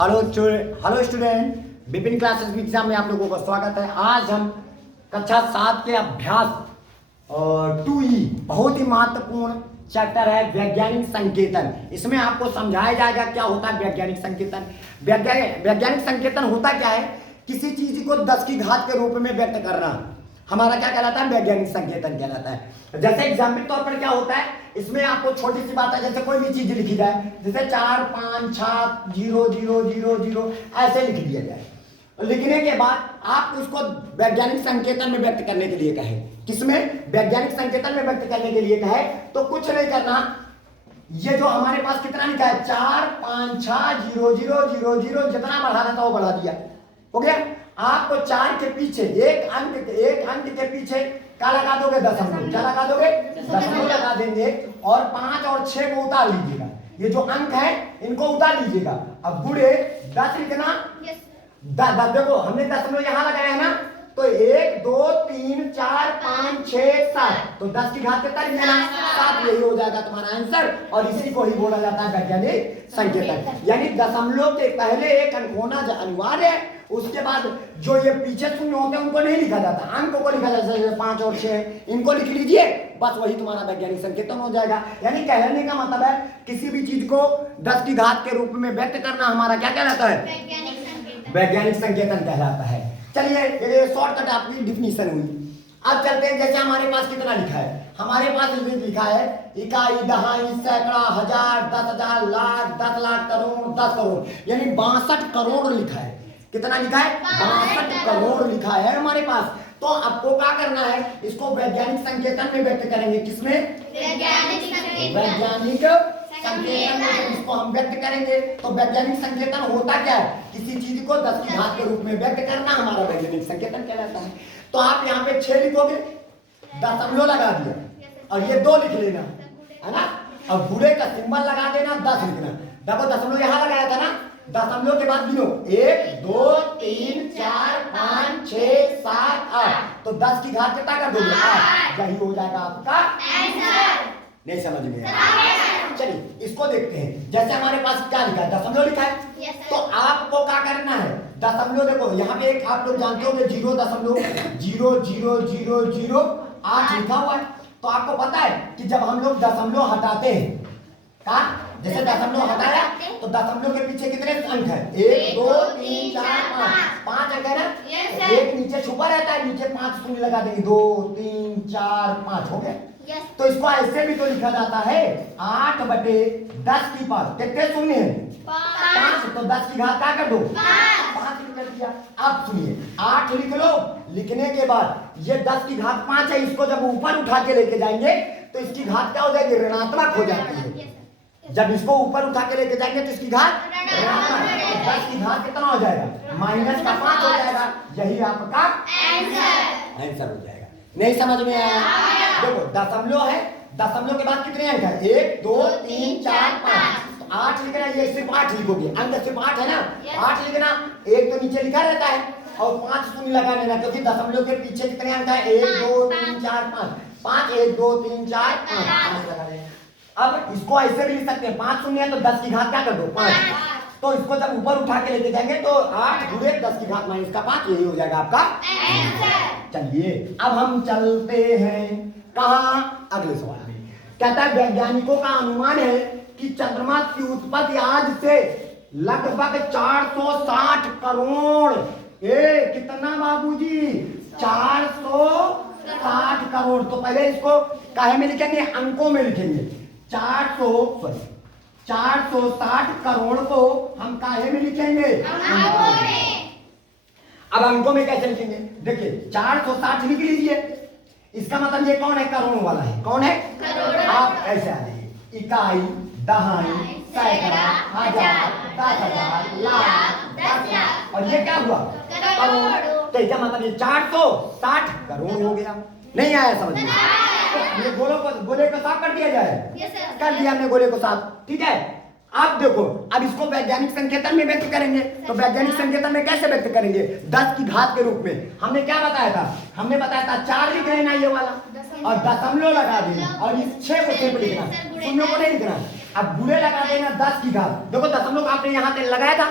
Hello student, Vipin classes exam में आप लोगों का स्वागत है। आज हम कक्षा 7 के अभ्यास और 2E बहुत ही महत्वपूर्ण चैप्टर है वैज्ञानिक संकेतन। इसमें आपको समझाया जाएगा क्या होता है वैज्ञानिक संकेतन। वैज्ञानिक संकेतन होता क्या है? किसी चीज को 10 की घात के रूप में व्यक्त करना हमारा क्या कहलाता है? वैज्ञानिक संकेतन कहलाता है। जैसे एग्जाम्पल तौर पर क्या होता है, इसमें आपको छोटी सी बात है, जैसे कोई भी चीज लिखी जाए, जैसे 4 5 6 0 0 0 0 ऐसे लिख दिया जाए। लिखने के बाद आप उसको वैज्ञानिक संकेतन में व्यक्त करने के लिए कहे, किसमें? वैज्ञानिक संकेतन में व्यक्त करने के लिए कहे तो कुछ नहीं करना। ये जो हमारे पास कितना लिखा है 4 5 6 0 0 0 0, जितना बढ़ाना था वो बढ़ा दिया, हो गया। आपको 4 के पीछे एक अंक के पीछे क्या लगा दोगे? दशमलव। क्या लगा दोगे? दशमलव लगा देंगे और 5 और 6 को उतार लीजिएगा। ये जो अंक है इनको उतार लीजिएगा। अब गुणे 10 लिखना। देखो हमने दशमलव यहाँ लगाया है ना, तो 1 2 3 4 5 6 7, तो 10 की घात कितना लिखना? 7। यही हो जाएगा तुम्हारा आंसर। और इसी को ही बोला जाता है वैज्ञानिक संकेतन। यानी दशमलव के पहले एक अंक होना अनिवार्य है। उसके बाद जो ये पीछे शून्य होते हैं उनको नहीं लिखा जाता, अंकों को लिखा जाता है। 5 और 6 इनको लिख लीजिए, बस वही तुम्हारा वैज्ञानिक संकेतन हो जाएगा। यानी कहने का मतलब है किसी भी चीज को 10 की घात के रूप में व्यक्त करना हमारा क्या कहलाता है? वैज्ञानिक संकेतन कहलाता है। चलिए ये शॉर्टकट आपकी डिफिनीशन हुई। अब चलते हैं, जैसे हमारे पास कितना लिखा है, हमारे पास इसमें लिखा है इकाई, दहाई, सैकड़ा, हजार, 10,000, लाख, 10 लाख, करोड़, 10 करोड़, यानी 62 करोड़ लिखा है। कितना लिखा है? 62 करोड़ लिखा है हमारे पास। तो आपको क्या करना है, इसको वैज्ञानिक संकेतन में व्यक्त करेंगे। किसमें? वैज्ञानिक संकेतन में इसको हम व्यक्त करेंगे। तो वैज्ञानिक संकेतन होता क्या है? किसी चीज को 10 की घात के रूप में व्यक्त करना हमारा वैज्ञानिक संकेतन कहलाता है। तो आप यहाँ पे 6 लिखोगे, दशमलव लगा दिया और ये 2 लिख लेना, है ना। और बुरे का सिंबल लगा देना, 10 लिखना। देखो दशमलव यहाँ लगाया था ना, दशमलव के बाद गिनो 1 2 3 4 5 6 7 8, तो 10 की घात कितना कर दोगे? 8। यही हो जाएगा आपका आंसर। नहीं समझ में आया? चलिए इसको देखते हैं। जैसे हमारे पास क्या लिखा है? दशमलव लिखा है। तो आपको क्या करना है? दशमलव देखो यहाँ पे एक आप लोग जानते होंगे 0.000008 लिखा हुआ है। तो आपको पता है कि जब हम लोग दशमलव हटाते हैं, का जैसे दशमलव हटाया तो दशमलव के पीछे कितने अंक है? 1 2 3 4 5 अंक है ना। एक नीचे छुपा रहता है, नीचे 5 शून्य लगा देंगे, 2 3 4 5 हो गए। तो इसको ऐसे भी तो लिखा जाता है 8/10 की पावर। कितने शून्य है? 5। तो 10 की घात क्या कर दो? 5 लिख दिया। अब सुनिए 8 लिख लो। लिखने के बाद ये 10 की घात 5 है, इसको जब ऊपर उठा के लेके जाएंगे तो इसकी घात क्या हो जाएगी? ऋणात्मक हो जाती है। जब इसको ऊपर उठा के लेके जाएंगे तो इसकी घात ऋणात्मक, 10 की घात कितना हो जाएगा? -5 हो जाएगा। यही आपका आंसर हो जाएगा। नहीं समझ में आया? देखो दशमलव है, दशमलव के बाद कितने अंक है? 1 2 3 4 5, 8 लिखना। ये सिर्फ 8 लिखोगे, अंक सिर्फ 8 है ना। 8 लिखना, एक तो नीचे लिखा रहता है और 5 शून्य लगा लेना, क्योंकि दशमलव के पीछे कितने अंक है? 1 2 3 4 5, 5 1 2 3 4 5 लगा लेना। अब इसको ऐसे भी लिख सकते हैं, 5 शून्य है तो 10 की घात क्या कर दो? 5। तो इसको जब ऊपर उठा के लेके जाएंगे तो 8 गुणे 10 की घात -5, यही हो जाएगा आपका आंसर। चलिए अब हम चलते हैं कहाँ? अगले सवाल में। कहता है वैज्ञानिकों का अनुमान है कि चंद्रमा की उत्पत्ति आज से लगभग 460 करोड़ कितना बाबूजी? 460 करोड़। तो पहले इसको काहे में लिखेंगे? अंकों में लिखेंगे। 460 करोड़ को हम काहे में लिखेंगे? अब अंकों में कैसे लिखेंगे? देखिए 460 लिख लीजिए। इसका मतलब ये कौन है? करोड़ वाला है। कौन है? आप ऐसे आ जाइए, इकाई, दहाई, सैकड़ा, हजार, 10,000, लाख, 10 लाख, और ये क्या हुआ? करोड़। तो इसका मतलब ये 460 करोड़ हो गया। नहीं आया समझ में? तो ये गोले को साफ कर दिया जाए। कर दिया हमने गोले को साफ, ठीक है। अब देखो, अब इसको वैज्ञानिक संकेतन में व्यक्त करेंगे। तो वैज्ञानिक संकेतन में कैसे व्यक्त करेंगे? 10 की घात के रूप में। हमने क्या बताया था? हमने बताया था 4 लिख लेना ये वाला और दशमलव लगा देना और इस 6 को सिर्फ लिखना, शून्यों को नहीं लिखना। अब बुरे लगा देना 10 की घात। देखो दशमलव आपने यहाँ पे लगाया था।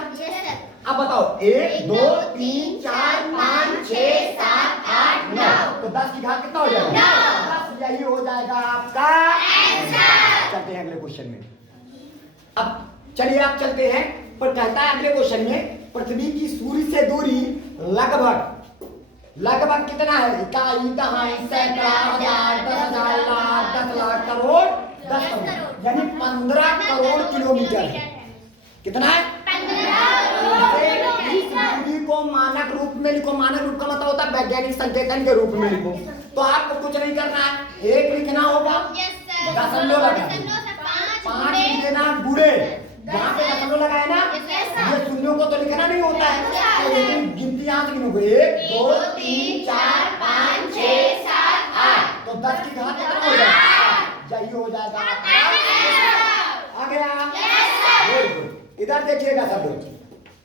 अब बताओ 1 2 3 4 5 6 7 8 9, तो 10 की घात कितना हो जाएगा? 10। यही हो जाएगा आपका आंसर। चलते हैं अगले क्वेश्चन में। अब चलिए आप चलते हैं, पर कहता है अगले क्वेश्चन में पृथ्वी की सूर्य से दूरी लगभग कितना है? इकाई, दहाई, सैकड़ा, हजार, 10,000, लाख, 10 लाख, करोड़, 10 करोड़, यानी 15 करोड़ किलोमीटर। कितना है? 15। इस दूरी को मानक रूप में लिखो। मानक रूप का मतलब होता है वैज्ञानिक संकेतन के रूप में लिखो। तो आपको कुछ नहीं करना है, एक लिखना होगा, दशमलव लगा 5 लिख देना, गुणे यहाँ पे दशमलव लगाए ना, ये शून्यों को तो लिखना नहीं होता है, तो लेकिन गिनती यहाँ से गिनोगे 1 2 3 4 5 6 7 8, तो 10 की घात कितना हो जाएगा? यही हो जाएगा आ गया। इधर देखिएगा सब लोग,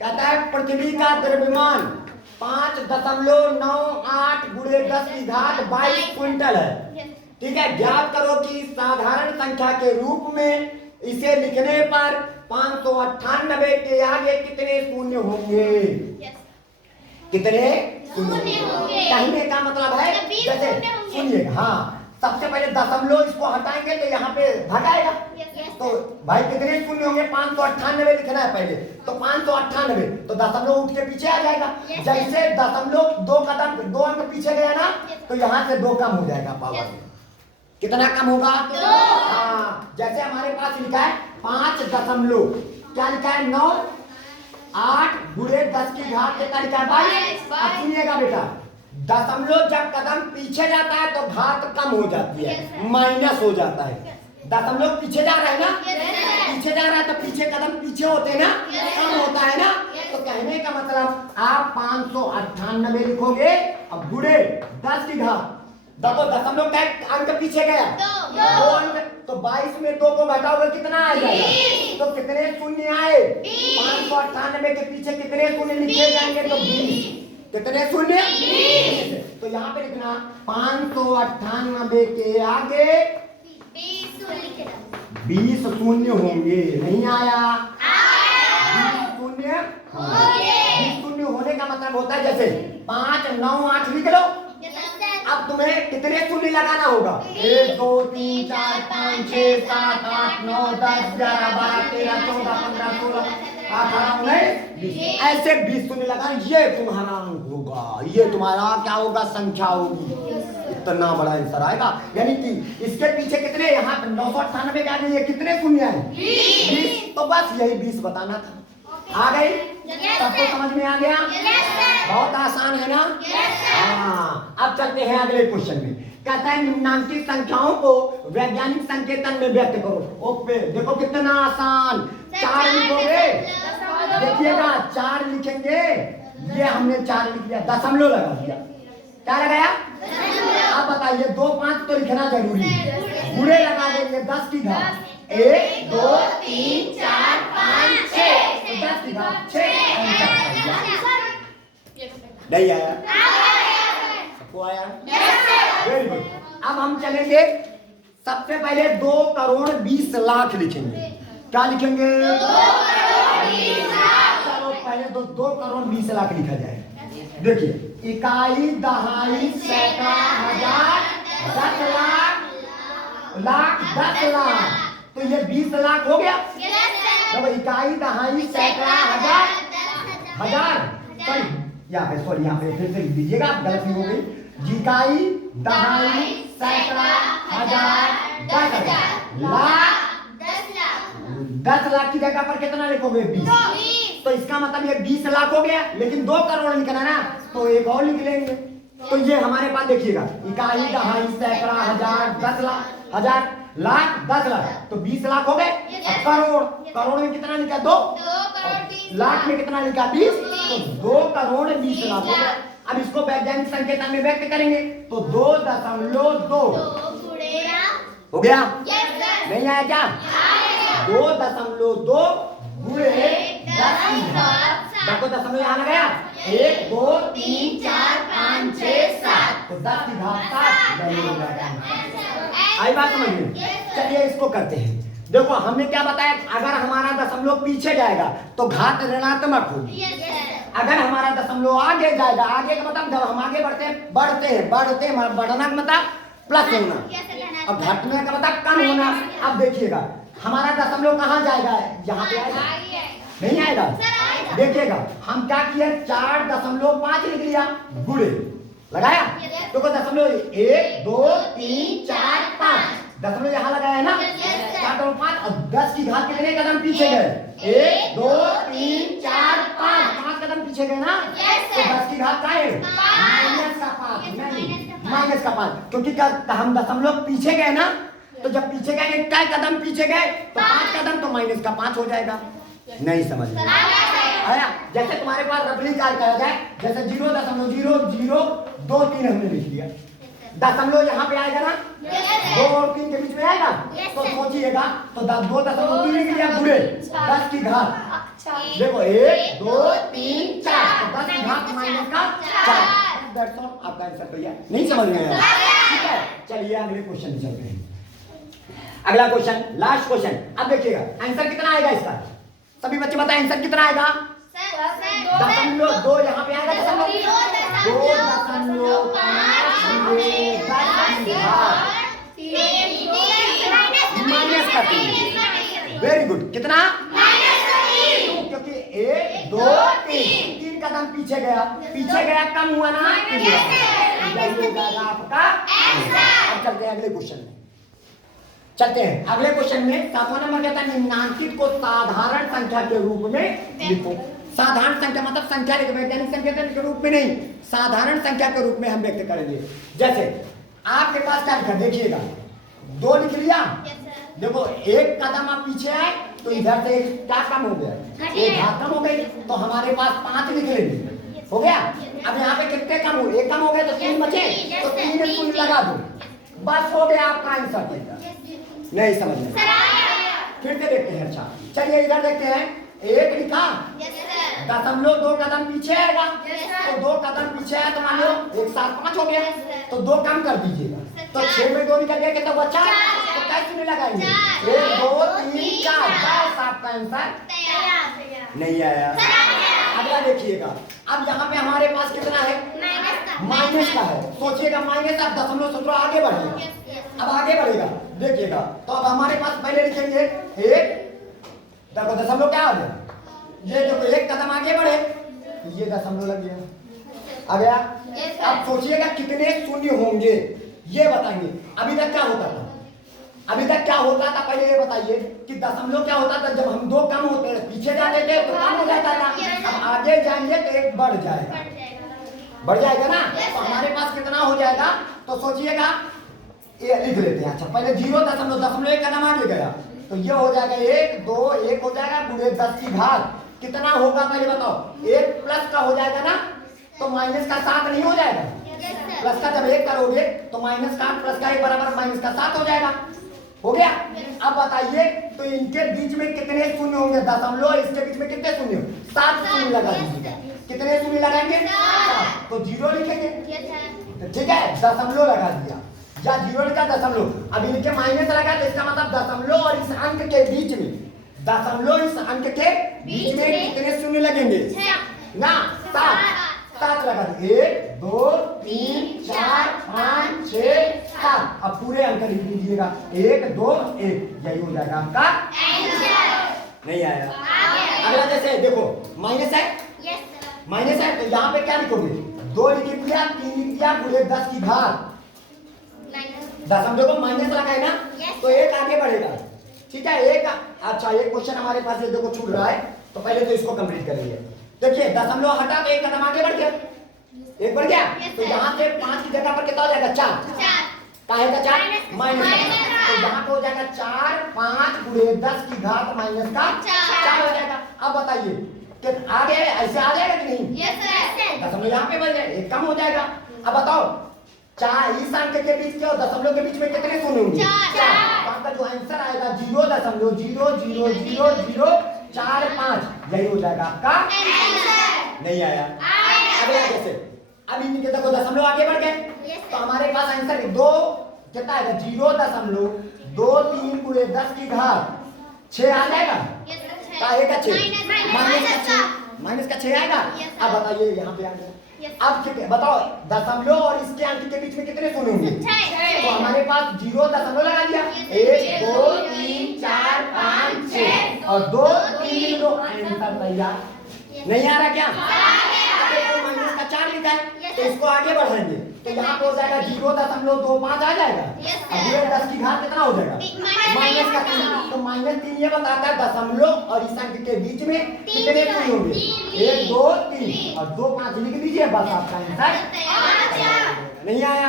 कहता है पृथ्वी का द्रव्यमान 5.98 गुणे 10 की घात 22 क्विंटल है। ठीक है, ज्ञात करो कि साधारण संख्या के रूप में इसे लिखने पर 598 के आगे कितने शून्य होंगे? कितने शून्य होंगे? कहने का मतलब है जैसे सुनिए, हाँ सबसे पहले दशमलव इसको हटाएंगे तो यहाँ पे घटाएगा, तो भाई कितने शून्य होंगे? 598 लिखना है पहले, तो 598, तो दशमलव उठ के पीछे आ जाएगा। जैसे दशमलव 2 कदम 2 अंक पीछे गया ना, तो यहाँ से 2 कम हो जाएगा पावर। कितना कम होगा? 2। हाँ, जैसे हमारे पास लिखा है 5 दशमलव क्या लिखा है? 9 8 गुणे 10 की घात कितना लिखा है? 22। अब सुनिएगा बेटा, दशमलव जब कदम पीछे जाता है तो घात कम हो जाती है, माइनस हो जाता है। दशमलव पीछे जा रहा है ना, पीछे जा रहा है तो पीछे कदम पीछे होते हैं ना, कम होता है ना, तो कहने का मतलब आप 598 लिखोगे, अब गुणे 10 की घात, देखो दशमलव का अंक पीछे गया, 2 अंक, तो 22 में 2 को घटाओगे कितना आ जाएगा? तो कितने शून्य आए? 598 के पीछे कितने शून्य लिखे जाएंगे? तो 20। कितने शून्य? 20। तो यहाँ पे लिखना 598 के आगे 20 शून्य होंगे। नहीं आया? 20 शून्य होंगे। 20 शून्य होने का मतलब होता है जैसे 5 9 8 लिख लो, अब तुम्हें कितने शून्य लगाना होगा? 1 2 3 4 5 6 7 8 9 10 11 12 13 14 15 16 18 19 20, ऐसे 20 शून्य लगाना। ये तुम्हारा अंक होगा, ये तुम्हारा क्या होगा? संख्या होगी। इतना बड़ा आंसर आएगा, यानी कि इसके पीछे कितने, यहाँ 998 के आगे ये कितने शून्य है? 20। तो बस यही 20 बताना था। आ गई? सबको समझ में आ गया? बहुत आसान है ना? हाँ, अब चलते हैं अगले क्वेश्चन में। कहता है निम्नांकित संख्याओं को वैज्ञानिक संकेतन में व्यक्त करो। ओके, देखो कितना आसान। 4 लिखोगे, देखिएगा 4 लिखेंगे, ये हमने 4 लिख दिया, दशमलव लगा दिया। क्या लगाया? अब बताइए 2 5 तो लिखना जरूरी है, गुणे लगा देंगे 10 की घात 1 2 3 4 5 6, 10 की घात 6। नहीं आया? सबको आया? Very good. अब हम चलेंगे, सबसे पहले 2 करोड़ 20 लाख लिखेंगे। क्या लिखेंगे? 2 करोड़ 20 लाख। चलो पहले 2 करोड़ 20 लाख लिखा जाए। देखिए, इकाई, दहाई, सैकड़ा, हजार, 10 लाख, लाख 10 लाख, तो ये 20 लाख हो गया। जब इकाई, दहाई, सैकड़ा, हजार, यहाँ पे फिर से लिख दीजिएगा, गलती हो गई। इकाई, दहाई, सैकड़ा, हजार, 10,000, लाख, 10 लाख की जगह पर कितना लिखोगे? 20। तो इसका मतलब ये 20 लाख हो गया, लेकिन 2 करोड़ लिखना ना, तो एक और लिख लेंगे। तो ये हमारे पास देखिएगा, इकाई, दहाई, सैकड़ा, हजार, 10 लाख, हजार, लाख, 10 लाख, तो 20 लाख हो गए। करोड़ में कितना लिखा? 2। लाख में कितना लिखा? 20। तो 2 करोड़ 20 लाख हो गया। अब इसको वैज्ञानिक संकेतन में व्यक्त करेंगे, तो 2.2 हो गया। नहीं आया क्या? 2.2 गुणे 10 की घात, देखो दशमलव यहाँ लगाया, 1 2 3 4 5 6 7, तो 10 की घात 7। आई बात समझ में? चलिए इसको करते हैं। देखो हमने क्या बताया, अगर हमारा दशमलव पीछे जाएगा तो घात ऋणात्मक होगी। अगर हमारा दशमलव आगे जाएगा, आगे का मतलब जब हम आगे बढ़ते हैं बढ़ना का मतलब प्लस होना, और घटने का मतलब कम होना। अब देखिएगा हमारा दशमलव कहाँ जाएगा, यहाँ पे आएगा, नहीं आएगा। देखिएगा हम क्या किया, 4.5 लिख लिया, गुणे लगाया, तो दशमलव 1 2 3 4 5 दशमलव यहाँ लगाया है ना, 4.5 और 10 की घात कितने कदम पीछे गए, 1 2 3 4 5 कदम पीछे गए ना, तो 10 की घात का है माइनस का 5, क्योंकि हम दशमलव पीछे गए ना, तो जब पीछे गए क्या कदम पीछे गए तो 5 कदम, तो माइनस का 5 हो जाएगा। नहीं समझ में आया? जैसे तुम्हारे पास रफली कार्य करा जाए, जैसे 0.0023 हमने लिख लिया, दशमलव यहाँ पे आएगा ना, 2 और 3 के बीच में आएगा, तो सोचिएगा तो 2.3 लिख लिया, गुणे 10 की घात, देखो 1 2 3 4, तो 10 की घात माइनस का 4। आपका आंसर तो यह नहीं समझ में आया, ठीक है। चलिए अगले क्वेश्चन चलते हैं। अगला क्वेश्चन, लास्ट क्वेश्चन। अब देखिएगा आंसर कितना आएगा इसका, सभी बच्चे बताएं आंसर कितना आएगा। दशमलव 2 यहाँ पे आएगा, दशमलव 2.5 माइनस का 3। वेरी गुड, कितना, क्योंकि 1 2 3 कदम पीछे गया कम हुआ ना, आपका। अब चलते हैं अगले क्वेश्चन में। अगले क्वेश्चन में 7वां नंबर कहता है निम्नांकित को साधारण संख्या के रूप में लिखो। साधारण संख्या मतलब संख्या लिखो, वैज्ञानिक संख्या के रूप में नहीं, साधारण संख्या के रूप में हम व्यक्त करेंगे। जैसे आपके पास क्या लिखा, देखिएगा 2 लिख लिया, देखो 1 कदम आप पीछे आए तो इधर से क्या कम हो गया, 1 घात कम हो गई, तो हमारे पास 5 लिख लेंगे, हो गया। अब यहाँ पे कितने कम हो, 1 कम हो गए तो 3 बचे, तो 3 में शून्य लगा दो, बस हो गया आपका आंसर। नहीं समझ में, फिर से देखते हैं। अच्छा चलिए इधर देखते हैं, 1 लिखा, दशमलव 2 कदम पीछे आएगा, तो 2 कदम पीछे आया तो मान लो 1 7 5 हो गया, तो 2 कम कर दीजिएगा, तो 6 में 2 निकल गया, कितना बचा, तो कैसे नहीं लगाएंगे, 1 2 3 4, बस आपका आंसर नहीं आया। अगला देखिएगा, अब यहाँ पे हमारे पास कितना है, माइनस का है, सोचिएगा माइनस, अब दशमलव 17 आगे बढ़ेगा, अब आगे बढ़ेगा, देखिएगा तो अब हमारे पास पहले लिखेंगे 1, देखो दशमलव क्या आ गया, ये देखो 1 कदम आगे बढ़े, ये दशमलव लग गया, आ गया। अब सोचिएगा कितने शून्य होंगे ये बताएंगे। अभी तक क्या होता था, पहले ये बताइए कि दशमलव क्या होता था, जब हम 2 कम होते हैं पीछे जाते थे तो कम हो जाता था, अब आगे जाएंगे तो 1 बढ़ जाएगा ना, तो हमारे पास कितना हो जाएगा, तो सोचिएगा ये लिख लेते हैं। अच्छा पहले 0.1 कदम आगे गया, तो ये हो जाएगा 1 2 1 हो जाएगा, गुणे 10 की घात कितना होगा पहले बताओ, 1 प्लस का हो जाएगा ना, तो माइनस का 7 नहीं हो जाएगा, प्लस का जब 1 करोगे तो माइनस का प्लस का 1 बराबर माइनस का 7 हो जाएगा, हो गया। अब बताइए तो इनके बीच में कितने शून्य होंगे, दशमलव इसके बीच में कितने शून्य, 7 शून्य लगा दीजिएगा, कितने शून्य लगाएंगे, 7, तो 0 लिखेंगे, ठीक है, दशमलव लगा दिया, या 0 लिखा दशमलव, अब इनके माइनस लगा तो इसका मतलब दशमलव और इस अंक के बीच में, दशमलव इस अंक के बीच में कितने शून्य लगेंगे ना, 7 लगा दिए, 1 2 3 4 5 6 7, अब पूरे अंक लिख दीजिएगा, 1 2 1, यही हो जाएगा आपका आंसर। नहीं आया। अगला जैसे देखो माइनस है, तो यहाँ पे क्या लिखोगे, 2 लिख दिया, 3 लिख दिया, गुणे 10 की घात, दशमलव को माइनस लगाए ना, तो 1 आगे बढ़ेगा, ठीक है, 1। अच्छा एक क्वेश्चन हमारे पास ये देखो छूट रहा है, तो पहले तो इसको कंप्लीट करेंगे। देखिए दशमलव हटा तो 1 कदम आगे बढ़ गया, 1 बढ़ गया, तो यहाँ से 5 की जगह पर कितना हो जाएगा, 4 काहे का 4 माइनस का, तो यहाँ पे हो जाएगा 4 5 गुणे 10 की घात माइनस का 4 हो जाएगा। अब बताइए कि आगे ऐसे आ जाएगा कि नहीं, दशमलव यहाँ पे बढ़ जाएगा, 1 कम हो जाएगा। अब बताओ 4 इस अंक के बीच के और दशमलव के बीच में कितने शून्य होंगे, 4, आपका जो आंसर आएगा 0.000045, यही हो जाएगा आपका नहीं आया। अगला जैसे अब इनके देखो दशमलव आगे बढ़ गए, तो हमारे पास आंसर 2 कितना आएगा, 0.23 गुणे 10 की घात 6 आ जाएगा, काहे का 6, माइनस माइनस का 6 आएगा। Yes, अब sir. बताइए यहाँ पे आ गया। अब कितने बताओ, दशमलव और इसके अंक के बीच में कितने शून्य होंगे? तो हमारे पास 0 दशमलव लगा दिया, 1 2 3 4 5 6 और 2 3 2 आंसर तैयार। नहीं आ रहा क्या? तो माइनस का 4 लिखा है, तो इसको आगे बढ़ाएंगे तो यहाँ पे हो जाएगा 0.25 आ जाएगा। अब ये 10 की घात कितना हो जाएगा? माइनस का 3। तो -3 ये बताता है दशमलव और इस अंक के बीच में कितने शून्य होंगे? 1 2 3 और 2 5 लिख दीजिए, बस आपका आंसर नहीं आया।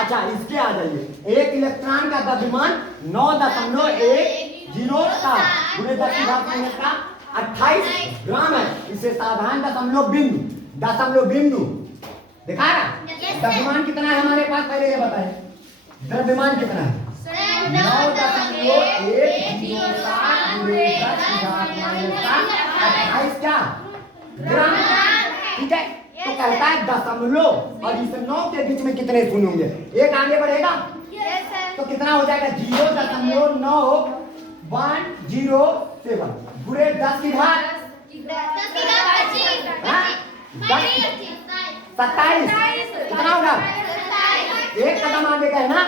अच्छा इसके आ जाइए। एक इलेक्ट्रॉन का द्रव्यमान 9.107 गुणे 10 की घात माइनस का 28 ग्राम है। इसे साधारण दशमलव बिंदु दिखा रहा। द्रव्यमान कितना है हमारे पास, पहले ये बताएं द्रव्यमान कितना है? 9.107 गुणे 10 की घात माइनस का 28 क्या ग्राम, ठीक है। तो कहता है दशमलव और इस 9 के बीच में कितने शून्य होंगे? एक आगे बढ़ेगा तो कितना हो जाएगा? 0.9107 पूरे 10 की घात 27 कितना होगा? एक कदम आगे का है ना,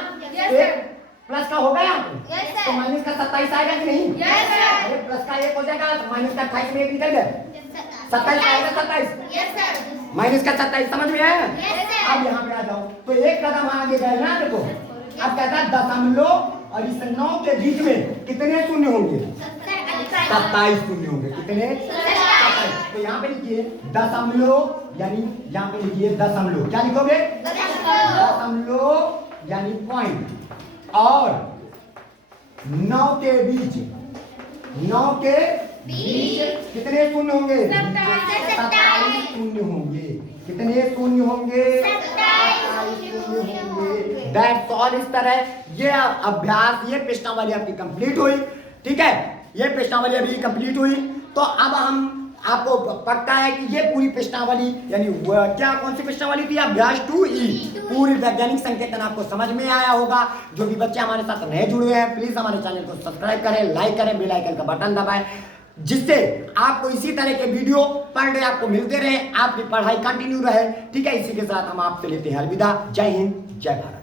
एक प्लस का होगा यहाँ पे, तो माइनस का 27 आएगा कि नहीं? अरे प्लस का 1 हो जाएगा, माइनस का 28 में 1 निकल गया, 27 आएगा। 27 माइनस का 27 समझ में आया? अब यहाँ पे आ जाओ तो एक कदम आगे गए ना, देखो अब कहता है दशमलव और इस 9 के बीच में कितने शून्य होंगे? 27 शून्य होंगे। कितने? 27। तो यहाँ पे लिखिए दशमलव, यानी यहाँ पे लिखिए दशमलव, क्या लिखोगे? दशमलव यानी पॉइंट, और 9 के बीच कितने शून्य होंगे? 27 शून्य होंगे। कितने शून्य होंगे? 27 शून्य होंगे। That's all. इस तरह ये अभ्यास, ये प्रश्नावली आपकी कंप्लीट हुई, ठीक है। ये प्रश्नावली अभी कंप्लीट हुई, तो अब हम आपको पक्का है कि ये पूरी प्रश्नावली, यानी क्या कौन सी प्रश्नावली थी? अभ्यास 2E, पूरी वैज्ञानिक संकेतन आपको समझ में आया होगा। जो भी बच्चे हमारे साथ नए जुड़े हैं प्लीज हमारे चैनल को सब्सक्राइब करें, लाइक करें, बेल आइकन का बटन दबाएं, जिससे आपको इसी तरह के वीडियो पर डे आपको मिलते रहे, आपकी पढ़ाई कंटिन्यू रहे, ठीक है। इसी के साथ हम आपसे लेते हैं अलविदा। जय हिंद, जय भारत।